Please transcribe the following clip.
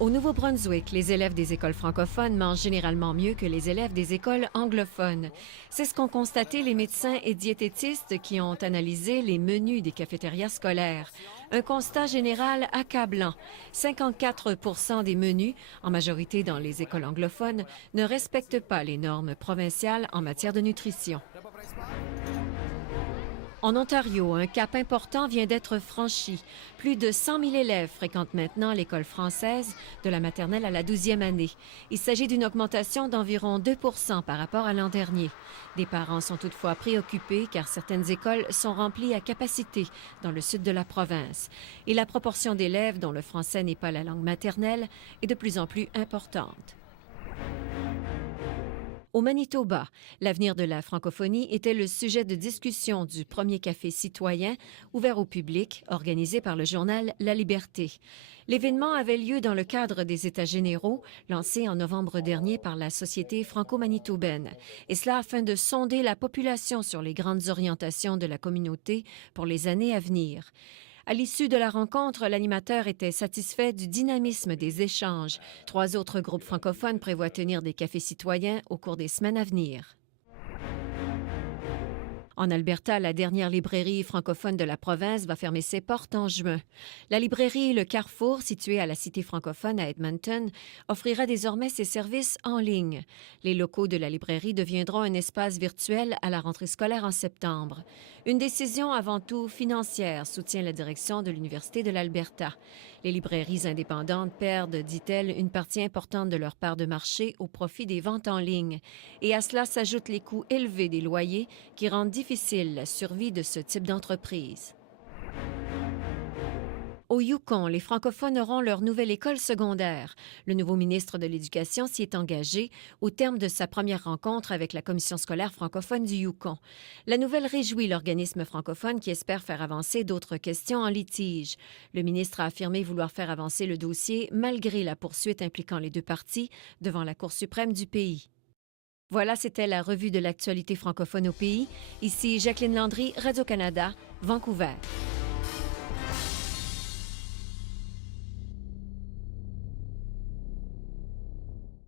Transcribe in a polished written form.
Au Nouveau-Brunswick, les élèves des écoles francophones mangent généralement mieux que les élèves des écoles anglophones. C'est ce qu'ont constaté les médecins et diététistes qui ont analysé les menus des cafétérias scolaires. Un constat général accablant. 54 des menus, en majorité dans les écoles anglophones, ne respectent pas les normes provinciales en matière de nutrition. En Ontario, un cap important vient d'être franchi. Plus de 100 000 élèves fréquentent maintenant l'école française, de la maternelle à la 12e année. Il s'agit d'une augmentation d'environ 2 par rapport à l'an dernier. Des parents sont toutefois préoccupés car certaines écoles sont remplies à capacité dans le sud de la province. Et la proportion d'élèves dont le français n'est pas la langue maternelle est de plus en plus importante. Au Manitoba, l'avenir de la francophonie était le sujet de discussion du premier café citoyen ouvert au public, organisé par le journal La Liberté. L'événement avait lieu dans le cadre des États généraux, lancés en novembre dernier par la Société franco-manitobaine, et cela afin de sonder la population sur les grandes orientations de la communauté pour les années à venir. À l'issue de la rencontre, l'animateur était satisfait du dynamisme des échanges. 3 autres groupes francophones prévoient tenir des cafés citoyens au cours des semaines à venir. En Alberta, la dernière librairie francophone de la province va fermer ses portes en juin. La librairie Le Carrefour, située à la Cité francophone à Edmonton, offrira désormais ses services en ligne. Les locaux de la librairie deviendront un espace virtuel à la rentrée scolaire en septembre. Une décision avant tout financière, soutient la direction de l'Université de l'Alberta. Les librairies indépendantes perdent, dit-elle, une partie importante de leur part de marché au profit des ventes en ligne. Et à cela s'ajoutent les coûts élevés des loyers qui rendent difficile la survie de ce type d'entreprise. Au Yukon, les francophones auront leur nouvelle école secondaire. Le nouveau ministre de l'Éducation s'y est engagé au terme de sa première rencontre avec la commission scolaire francophone du Yukon. La nouvelle réjouit l'organisme francophone qui espère faire avancer d'autres questions en litige. Le ministre a affirmé vouloir faire avancer le dossier malgré la poursuite impliquant les deux parties devant la Cour suprême du pays. Voilà, c'était la revue de l'actualité francophone au pays. Ici Jacqueline Landry, Radio-Canada, Vancouver.